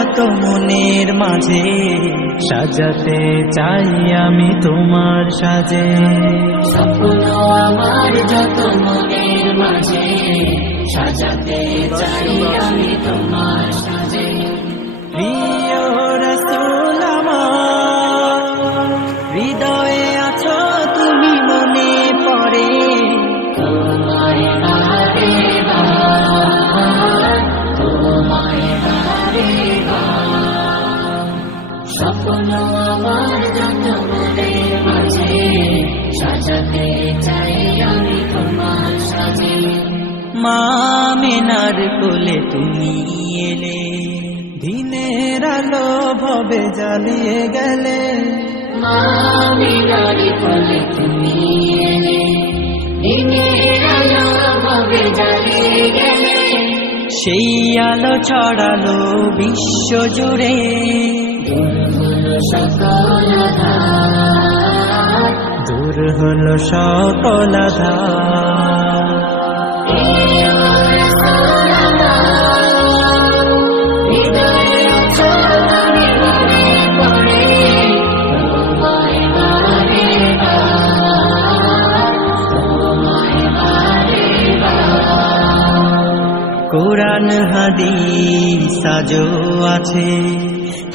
যত মনের মাঝে সাজাতে চাই আমি তোমার সাজে। স্বপ্ন আমার যত মনের মাঝে সাজাতে চাই আমি তোমার সাজে। প্রিয় রাসূল আমার, হৃদয়ে আছো তুমি, মনে পড়ে তোমায় বারে বার, তোমায় বারে বার। স্বপ্ন আমার যত মনের মাঝে সাজাতে চাই আমি তোমার সাজে। মা আমিনার কোলে তুমি এলে, দিনের আলো ভবে জ্বালিয়ে গেলে। মা আমিনার কোলে তুমি এলে, দিনের আলো ভবে জ্বালিয়ে গেলে। সেই আলো ছড়ালো বিশ্ব জুড়ে, দূর হলো সকল আঁধার, দূর হলো সকল আঁধার। কোরআন হাদিস আজও আছে,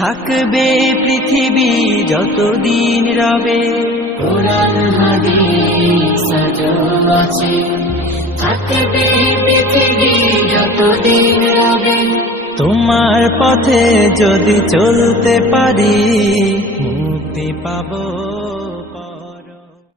থাকবে পৃথিবী যতদিন রবে। কোরআন হাদিস আজও আছে, থাকবে পৃথিবী যতদিন রবে। তোমার পথে যদি চলতে পারি, মুক্তি পাবো।